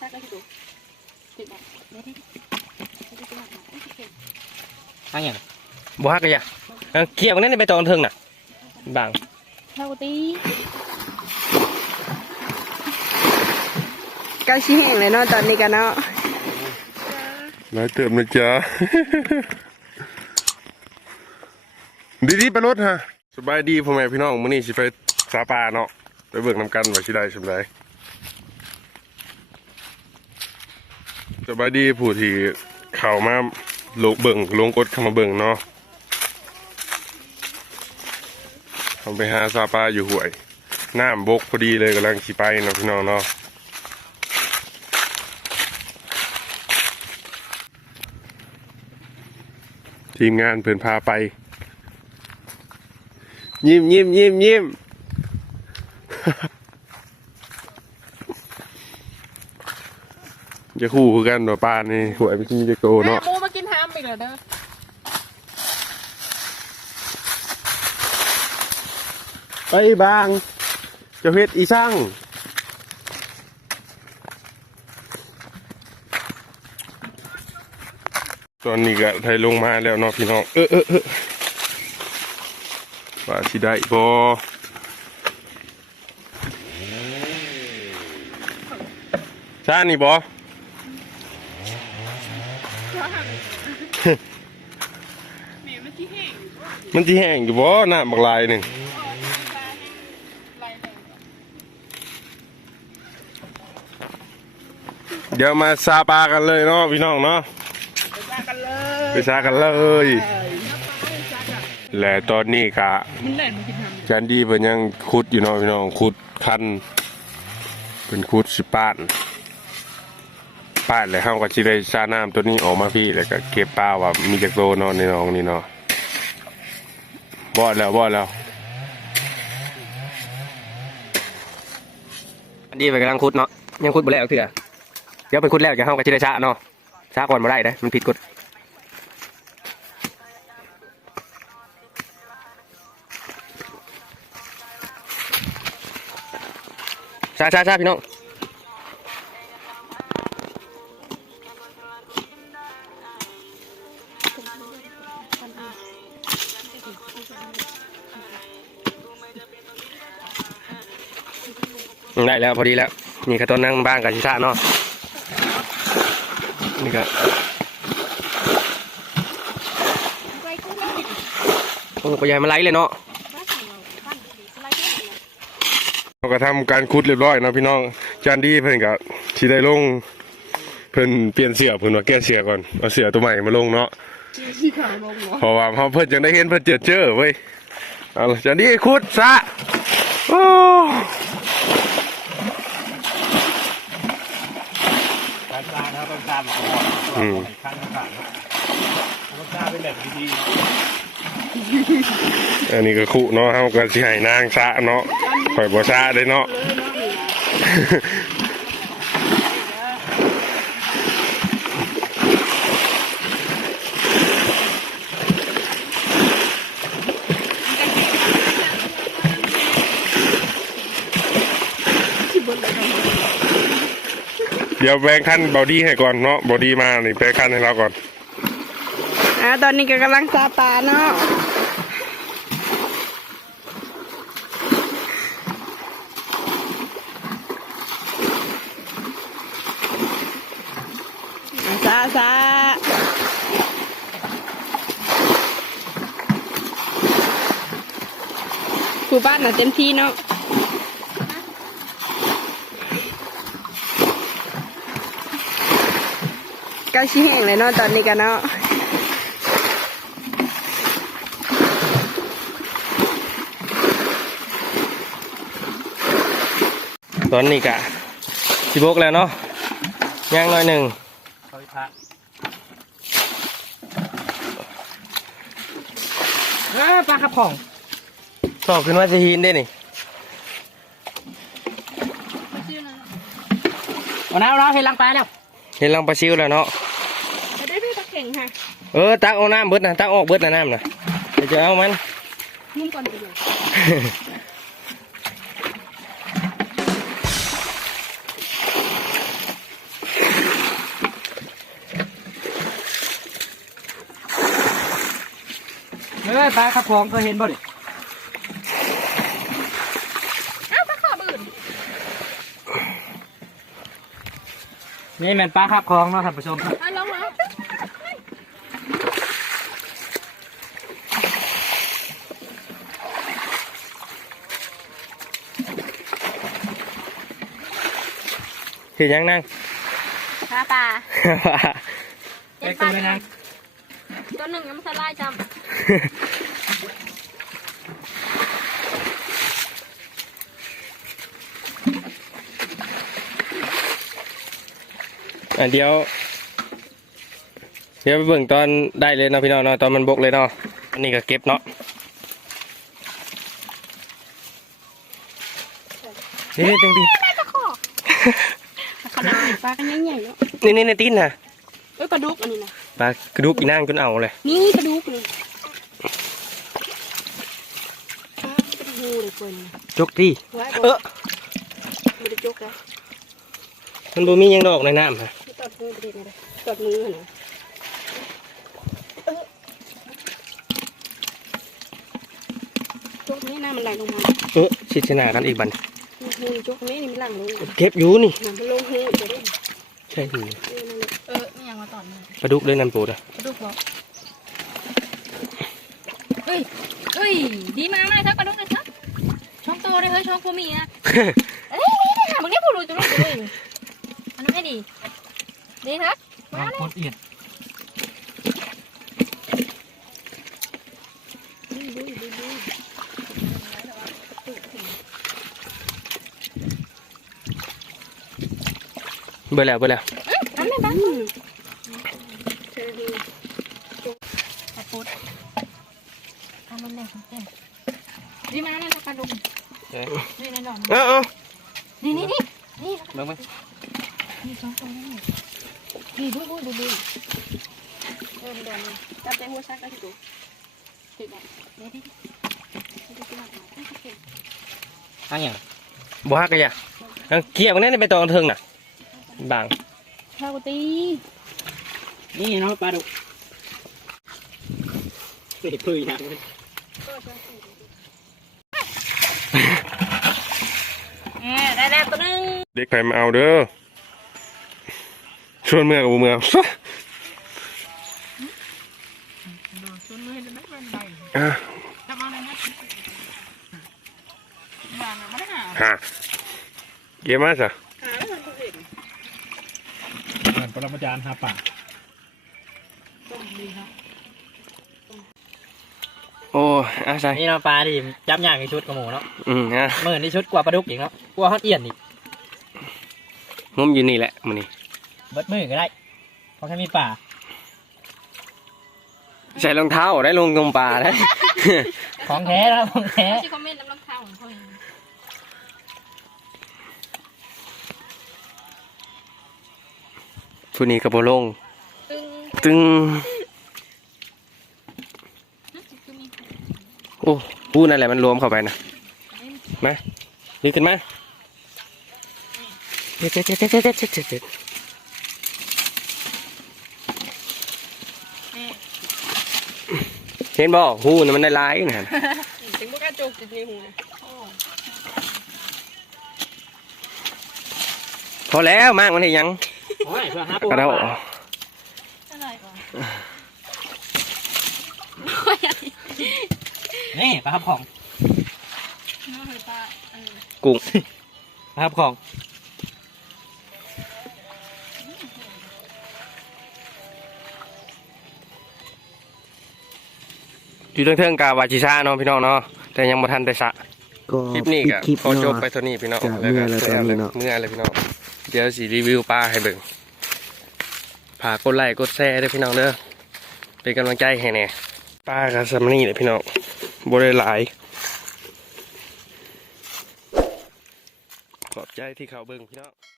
ชักก็ดูติดแบบเดี๋ยวที่ที่ที่หลังมาเก่งอันอย่างบ่ฮักเลยอะเอาเกี่ยวกันนั่นไปตอนเทิงน่ะบางเท่าตีก็ชี้แห้งเลยเนาะตอนนี้กันเนาะหลายเติมนะจ๊ะ ดีๆไปรถฮะ สบายดีพ่อแม่พี่น้องมื้อนี้สิไปสาปาเนาะ ไปเบิกน้ำกันว่าสิได้สำได สบายดีผู้ที่เข้ามาลงเบิ่งลงกดเข้ามาเบิ่งเนาะเขาไปหาซาปาอยู่ห่วยน้ำบกพอดีเลยกำลังสิไปเนาะพี่น้องเนาะทีมงานเพื่อนพาไป ยิ้มยิ้มยิ้มยิ้ม จะคู่คือกันหรอป้านี่หวยไปกินจะโตแม่เนาะโมมากินฮามอีกแล้วเด้อไปบาง เจะเฮ็ดอีช่างตอนนี้ก็ไทยลงมาแล้วเนาะพี่น้อง เออเออเออว่าสิได้บอซ่านี่บอ มีมันที่แห้งมันที่แห้งอยู่บ่น้ำบักลายหนึ่งลายแดงเดี๋ยวมาซาปลากันเลยเนาะพี่น้องเนาะไปกันเลยไปซากันเลย และตอนนี้กะมันแหลมมันกินฮามจันดีเพิ่นยังขุดอยู่เนาะพี่น้องขุดคันเป็นขุดสิป้าน ป้านแล้วเฮาก็สิได้ซาน้ำตัวนี้ออกมาพี่แล้วก็เก็บปลาว่ามีจักโตนาะในน้องนี่เนาะบ่แล้วบ่แล้วอันนี้ไปกำลังขุดเนาะยังขุดบ่แล้วเถื่อเดี๋ยวไปขุดแล้วจะเฮาก็สิได้ชาเนาะชาก่อนบ่ได้เด้อมันผิดกฎชาชาชาพี่น้อง ได้แล้วพอดีแล้ว นี่ก็ต้นนั่งบ้านกับชิชาเนาะนี่ก็โอ้ปยายมันไหลเลยเนาะเราก็ทำการขุดเรียบร้อยนะพี่น้องจันดีเพิ่นก็สิได้ลงเพิ่นเปลี่ยนเสือเพิ่นว่าแก้เสือก่อนเอาเสือตัวใหม่มาลงเนาะเพราะว่าเขาเพิ่นจังได้เห็นเพิ่นเจอเจอเว้ยเอาจันดีขุดซะโอ้ การสร้างนะครับต้องสร้างแบบก่ อนอืมขั้นต่างๆต้องสร้างเป็นแบบดีอันนี้ก็คุเนาะเฮาก็สิให้นางซะเนาะข่อยบ่ซะได้เนาะ เดี๋ยวแบ่งขั้นบอดี้ให้ก่อนเนาะบอดี้มานี่แบ่งขั้นให้เราก่อนอ่าตอนนี้ก็กำลังซาปาเนาะอ่าซาซาผู้บ้านน่ะเต็มที่เนาะ ก็ชี้แห้งเลยเนาะตอนนี้กันเนาะตอนนี้กะสิบกแล้วเนาะย่างหน้อยหนึ่งๆเขาพักปลาขับของสอบขึ้นว่าจะหินได้นี่เอาน้ำเอาน้ำเห็นลังปลาแล้ว เห็นลังปลาซิวแล้วเนาะจะ ค่ะเออตักเอาน้ำเบิดนะตักออกเบิดนะน้ำนะจะเอามันนุ่มก่อนไปเฮ้ยปลาขับพองเก็เห็นบ่ดิอ้าปลาขอบื่นนี่แมันปลาขับคลองเนาะท่านผู้ชมครับ งลองเห็นยังนั่งปลาปลาเอ็กซ์เลยนะตัวหนึ่งยังไม่สลายจอะเดี๋ยว เดี๋ยวไปเบิ่งตอนได้เลยเนาะพี่น้องเนาะตอนมันบกเลยเนาะอันนี้ก็เก็บเนาะนี่ตรงนี้ นาดปลากันใหญ่ๆเนาะนี่นี่ในตีนน่ะเอ้ยปลาดุกอันนี้นะปลากระดูกอีนางจนเอาเลย นี่ปลาดุกนี่ปลาเป็นหูเลยคนจกตีไว้เออไม่ได้จกนะมันบ่มีหยังดอกในน้ำฮะไม่ตอดมือประเด็นอะไรตอดมือเหรอเออจกนี่น้ำมันไหลลงมาเออชิดชนากันอีกบัน หูจกนี่นี่มันหลังลงน้เก็บอยู่นี่ำมันลงหูจะได้ใช่นี่เออนั่นแหละเออนี่ยังมาตอนนี้ปลาดุกด้วยน้ำปูนะกระดูกบอกเฮ้ยเฮ้ยดีมาไหมครับกระดูกเลยครับช่องโตเลยเฮ้ยช่องผู้มีนะเอ้ยนี่นี่ค่ะมึงนี่ผู้รู้จุดรู้จุดเลยอันนั้นไม่ดีดีครับน้องคนเอียด เบื่อแล้วเบื่อแล้วทำไม่บ้างอืมขอบคุณทำมันแรงของแกดีมาเนี่ยกระดูกนี่ในหลอดเอาเอานี่นี่นี่นี่เบิ่งไหมนี่ช่องโตนี่นี่ดูดูดูดูเออมันโดนมันจับใจหัวชักได้ที่ตัวติดแบบเดี๋ยวดิอันอย่างบ่ฮักกันอย่าเอาเกี่ยวกันแน่ในใบตองเทิงน่ะ บางข้าวตีนี่เนาะปลาดุกเฮ้ยพึ่ยนะเออได้แล้วตัวนึงเด็กไผมาเอาเด้อชวนเมื่อกับบ่เมื่อตัวมือจะไม่เป็นไรอะจะมาในนั้นมาไม่ได้หาฮะเก็บมาซะ หาแล้วมันก็เห็น เหมือน ปรมาจารย์หาป่าโอ้อาใส่นี่เนาะปลาดิจับอย่างในชุดกับหมูเนาะอืมอะเมื่อนี่ชุดกว่าปลาดุกอีกเนาะกว่าฮอตเอียนอีกมุมอยู่นี่แหละมื้อนี้เบิดมือก็ได้เพราะแค่มีป่าใส่รองเท้าได้ลงตรงป่าได้ของแท้นะครับของแท้ ผู้นี้กับโบลงตึงตึงคือมีโอ้พูดนั่นแหละมันรวมเข้าไปนะมาดีขึ้นมาเด็ดเด็ดเด็ดเด็ดเด็ดเด็ดเด็ดเห็นบ่หูน่ะมันได้หลายนะถึงพวกกระจกติดในหูนะพอแล้วมากมันได้ยัง โอ้ยเพื่อหาปูกระเดาอะไรวะนี่ปลาครับของน้องเฮป้าเออกุ้งปลาครับของอยู่เทิงๆกาวาจิชาเนาะพี่น้องเนาะแต่ยังบ่ทันได้สะก็คลิปนี้ปิดก็คลิปขอจบเนาะ ไปเท่านี้พี่น้องจ้ะเมื่อยแล้วตอนนี้เนาะ เมื่อยเลยพี่น้องเดี๋ยวสิรีวิวปลาให้เบิ่ง ฝากกดไลค์กดแชร์ด้วยพี่น้องเด้อเป็นกำลังใจให้แน่ปลากับซัมนี่เลยพี่น้องบริหลายขอบใจที่เขาเบิ่งพี่น้อง